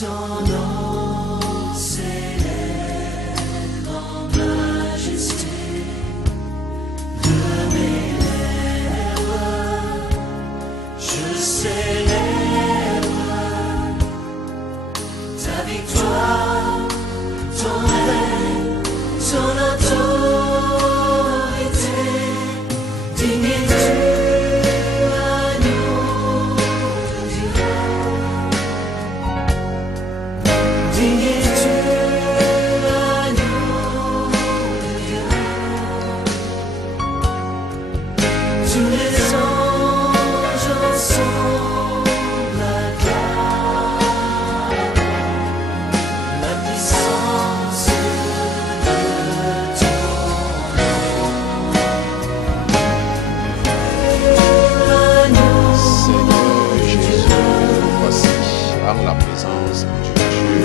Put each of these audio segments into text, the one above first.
ton nom s'élève en majesté. De mes lèvres, je célèbre ta victoire, ton règne, ton autorité. Digne es-tu, agneau de Dieu. Digne es-tu, agneau de Dieu. Tous les anges ensemble acclament la puissance de ton Seigneur Jésus, nous voici en la présence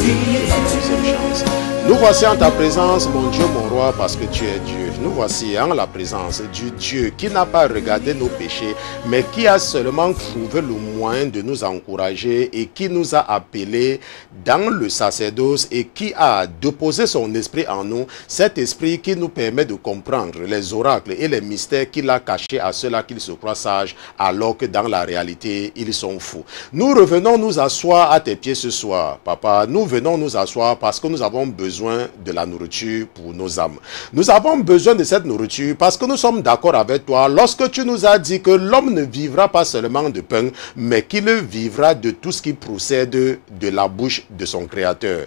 du Dieu de la deuxième chance. Nous voici en ta présence, mon Dieu, mon roi, parce que tu es Dieu. Nous voici en la présence du Dieu qui n'a pas regardé nos péchés, mais qui a seulement trouvé le moyen de nous encourager et qui nous a appelés dans le sacerdoce et qui a déposé son esprit en nous, cet esprit qui nous permet de comprendre les oracles et les mystères qu'il a cachés à ceux-là qui se croient sages, alors que dans la réalité, ils sont fous. Nous revenons nous asseoir à tes pieds ce soir, Papa. Nous venons nous asseoir parce que nous avons besoin de la nourriture pour nos âmes. Nous avons besoin de cette nourriture parce que nous sommes d'accord avec toi lorsque tu nous as dit que l'homme ne vivra pas seulement de pain, mais qu'il vivra de tout ce qui procède de la bouche de son Créateur.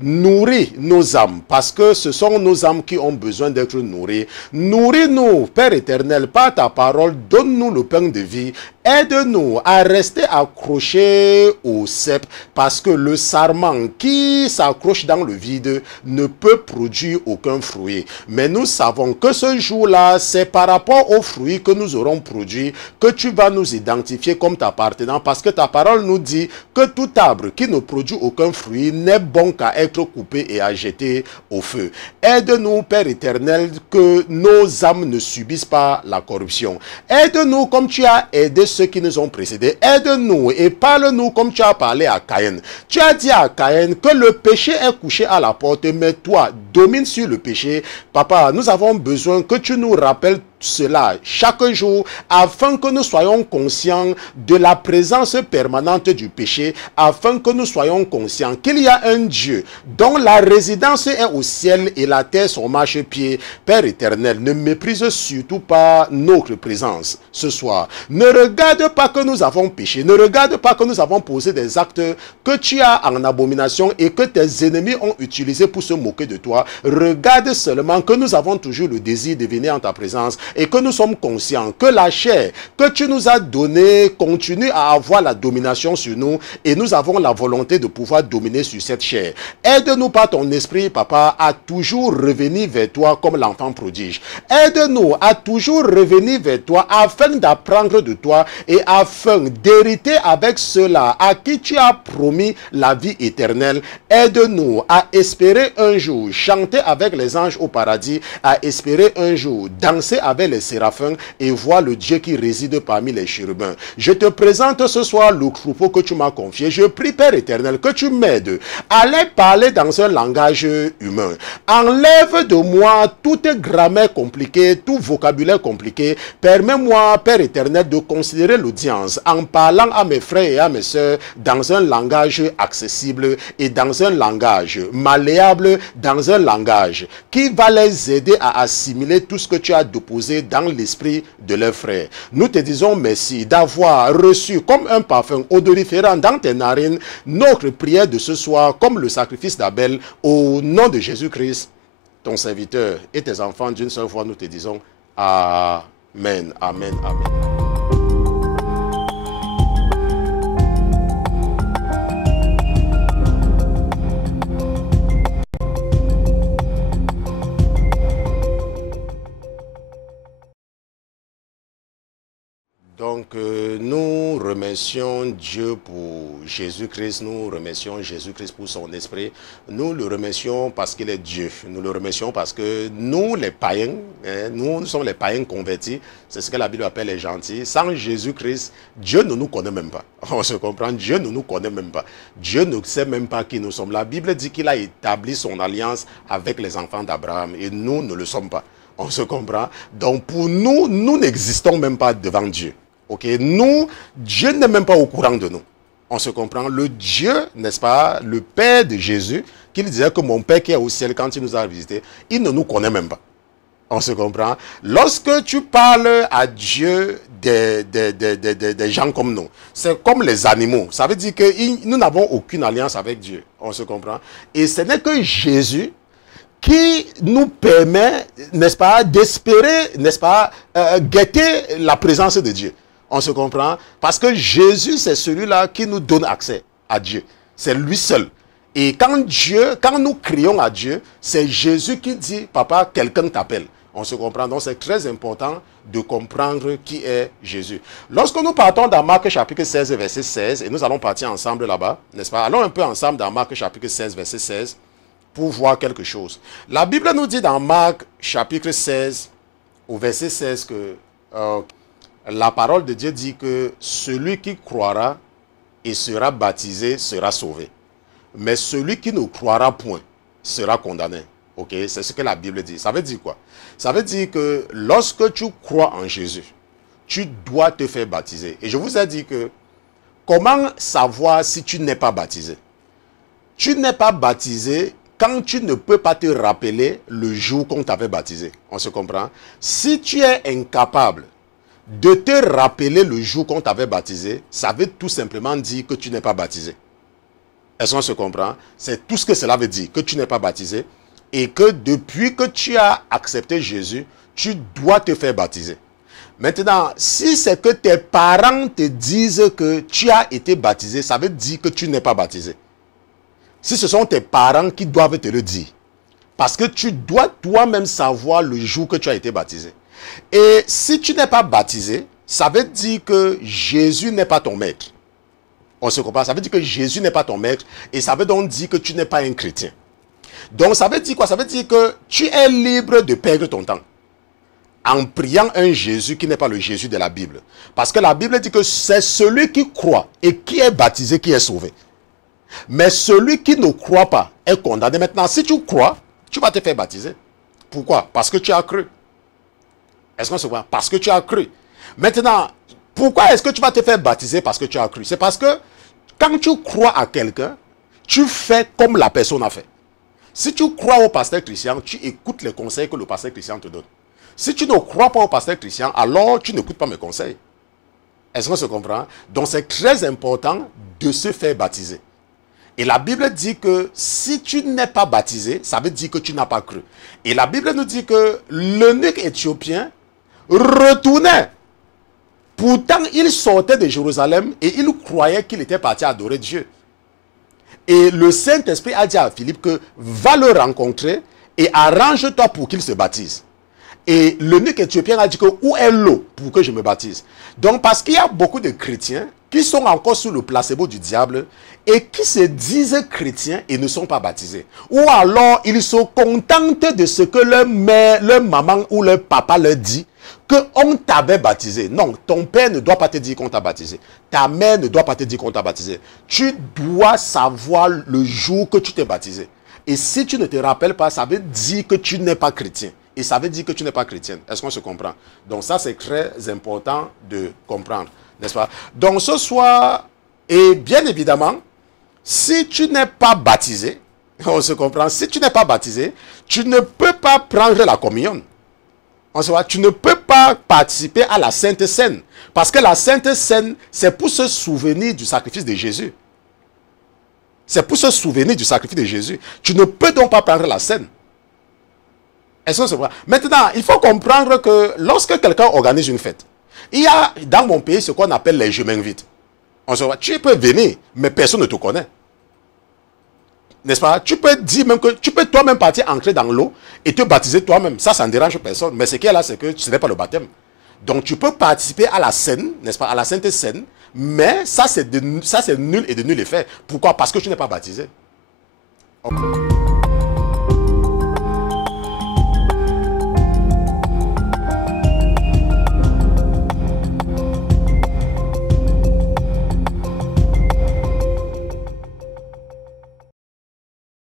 Nourris nos âmes, parce que ce sont nos âmes qui ont besoin d'être nourries. Nourris-nous, Père éternel, par ta parole, donne-nous le pain de vie. Aide-nous à rester accrochés au cep, parce que le sarment qui s'accroche dans le vide ne peut produire aucun fruit. Mais nous savons que ce jour-là, c'est par rapport aux fruits que nous aurons produits que tu vas nous identifier comme t'appartenant, parce que ta parole nous dit que tout arbre qui ne produit aucun fruit n'est bon qu'à être coupé et à jeter au feu. Aide-nous, Père éternel, que nos âmes ne subissent pas la corruption. Aide-nous comme tu as aidé ceux qui nous ont précédés. Aide-nous et parle-nous comme tu as parlé à Caïn. Tu as dit à Caïn que le péché est couché à la porte, mais toi, domine sur le péché. Papa, nous avons besoin que tu nous rappelles cela chaque jour afin que nous soyons conscients de la présence permanente du péché, afin que nous soyons conscients qu'il y a un Dieu dont la résidence est au ciel et la terre son marchepied. Père éternel, ne méprise surtout pas notre présence ce soir. Ne regarde pas que nous avons péché, ne regarde pas que nous avons posé des actes que tu as en abomination et que tes ennemis ont utilisé pour se moquer de toi. Regarde seulement que nous avons toujours le désir de venir en ta présence et que nous sommes conscients que la chair que tu nous as donnée continue à avoir la domination sur nous et nous avons la volonté de pouvoir dominer sur cette chair. Aide-nous par ton esprit, Papa, à toujours revenir vers toi comme l'enfant prodige. Aide-nous à toujours revenir vers toi afin d'apprendre de toi et afin d'hériter avec ceux-là à qui tu as promis la vie éternelle. Aide-nous à espérer un jour chanter avec les anges au paradis, à espérer un jour danser avec les séraphins et voir le Dieu qui réside parmi les chérubins. Je te présente ce soir le troupeau que tu m'as confié. Je prie, Père éternel, que tu m'aides à aller parler dans un langage humain. Enlève de moi toute grammaire compliquée, tout vocabulaire compliqué. Permets-moi, Père éternel, de considérer l'audience en parlant à mes frères et à mes sœurs dans un langage accessible et dans un langage malléable, dans un langage qui va les aider à assimiler tout ce que tu as déposé dans l'esprit de leurs frères. Nous te disons merci d'avoir reçu comme un parfum odoriférant dans tes narines notre prière de ce soir comme le sacrifice d'Abel au nom de Jésus-Christ, ton serviteur et tes enfants d'une seule fois. Nous te disons Amen, Amen, Amen. Donc, nous remercions Dieu pour Jésus-Christ, nous remercions Jésus-Christ pour son esprit. Nous le remercions parce qu'il est Dieu. Nous le remercions parce que nous, les païens, nous sommes les païens convertis. C'est ce que la Bible appelle les gentils. Sans Jésus-Christ, Dieu ne nous connaît même pas. On se comprend, Dieu ne nous connaît même pas. Dieu ne sait même pas qui nous sommes. La Bible dit qu'il a établi son alliance avec les enfants d'Abraham et nous ne le sommes pas. On se comprend. Donc, pour nous, nous n'existons même pas devant Dieu. Ok, nous, Dieu n'est même pas au courant de nous. On se comprend. Le Dieu, n'est-ce pas, le Père de Jésus, qui disait que mon Père qui est au ciel, quand il nous a visités, il ne nous connaît même pas. On se comprend. Lorsque tu parles à Dieu des gens comme nous, c'est comme les animaux. Ça veut dire que nous n'avons aucune alliance avec Dieu. On se comprend. Et ce n'est que Jésus qui nous permet, n'est-ce pas, d'espérer, n'est-ce pas, guetter la présence de Dieu. On se comprend? Parce que Jésus, c'est celui-là qui nous donne accès à Dieu. C'est lui seul. Et quand nous crions à Dieu, c'est Jésus qui dit, papa, quelqu'un t'appelle. On se comprend? Donc c'est très important de comprendre qui est Jésus. Lorsque nous partons dans Marc chapitre 16, verset 16, et nous allons partir ensemble là-bas, n'est-ce pas? Allons un peu ensemble dans Marc chapitre 16, verset 16, pour voir quelque chose. La Bible nous dit dans Marc chapitre 16, au verset 16, que la parole de Dieu dit que celui qui croira et sera baptisé sera sauvé. Mais celui qui ne croira point sera condamné. Ok, c'est ce que la Bible dit. Ça veut dire quoi? Ça veut dire que lorsque tu crois en Jésus, tu dois te faire baptiser. Et je vous ai dit que comment savoir si tu n'es pas baptisé? Tu n'es pas baptisé quand tu ne peux pas te rappeler le jour qu'on t'avait baptisé. On se comprend? Si tu es incapable de te rappeler le jour qu'on t'avait baptisé, ça veut tout simplement dire que tu n'es pas baptisé. Est-ce qu'on se comprend? C'est tout ce que cela veut dire, que tu n'es pas baptisé et que depuis que tu as accepté Jésus, tu dois te faire baptiser. Maintenant, si c'est que tes parents te disent que tu as été baptisé, ça veut dire que tu n'es pas baptisé. Si ce sont tes parents qui doivent te le dire, parce que tu dois toi-même savoir le jour que tu as été baptisé. Et si tu n'es pas baptisé, ça veut dire que Jésus n'est pas ton maître. On se comprend? Ça veut dire que Jésus n'est pas ton maître et ça veut donc dire que tu n'es pas un chrétien. Donc ça veut dire quoi? Ça veut dire que tu es libre de perdre ton temps en priant un Jésus qui n'est pas le Jésus de la Bible. Parce que la Bible dit que c'est celui qui croit et qui est baptisé qui est sauvé. Mais celui qui ne croit pas est condamné. Maintenant, si tu crois, tu vas te faire baptiser. Pourquoi? Parce que tu as cru. Est-ce qu'on se voit? Parce que tu as cru. Maintenant, pourquoi est-ce que tu vas te faire baptiser parce que tu as cru? C'est parce que quand tu crois à quelqu'un, tu fais comme la personne a fait. Si tu crois au pasteur Christian, tu écoutes les conseils que le pasteur Christian te donne. Si tu ne crois pas au pasteur Christian, alors tu n'écoutes pas mes conseils. Est-ce qu'on se comprend? Donc c'est très important de se faire baptiser. Et la Bible dit que si tu n'es pas baptisé, ça veut dire que tu n'as pas cru. Et la Bible nous dit que l'eunuque éthiopien retournait. Pourtant, il sortait de Jérusalem et il croyait qu'il était parti adorer Dieu. Et le Saint-Esprit a dit à Philippe que va le rencontrer et arrange-toi pour qu'il se baptise. Et l'eunuque éthiopien a dit que où est l'eau pour que je me baptise? Donc parce qu'il y a beaucoup de chrétiens qui sont encore sous le placebo du diable et qui se disent chrétiens et ne sont pas baptisés. Ou alors ils se contentent de ce que leur mère, leur maman ou leur papa leur dit qu'on t'avait baptisé. Non, ton père ne doit pas te dire qu'on t'a baptisé. Ta mère ne doit pas te dire qu'on t'a baptisé. Tu dois savoir le jour que tu t'es baptisé. Et si tu ne te rappelles pas, ça veut dire que tu n'es pas chrétien. Et ça veut dire que tu n'es pas chrétienne. Est-ce qu'on se comprend? Donc ça, c'est très important de comprendre. N'est-ce pas? Donc ce soir, et bien évidemment, si tu n'es pas baptisé, on se comprend, si tu n'es pas baptisé, tu ne peux pas prendre la communion. On se voit, tu ne peux pas participer à la Sainte Seine. Parce que la Sainte Seine, c'est pour se souvenir du sacrifice de Jésus. C'est pour se souvenir du sacrifice de Jésus. Tu ne peux donc pas prendre la Seine. Est-ce qu'on se voit? Maintenant, il faut comprendre que lorsque quelqu'un organise une fête, il y a dans mon pays ce qu'on appelle les je m'invite. On se voit, tu peux venir, mais personne ne te connaît. N'est-ce pas? Tu peux dire même que tu peux toi-même partir entrer dans l'eau et te baptiser toi-même. Ça ne dérange personne. Mais ce qu'il y a là, c'est que ce n'est pas le baptême. Donc tu peux participer à la scène, n'est-ce pas, à la Sainte Seine, mais ça c'est nul et de nul effet. Pourquoi? Parce que tu n'es pas baptisé. Okay.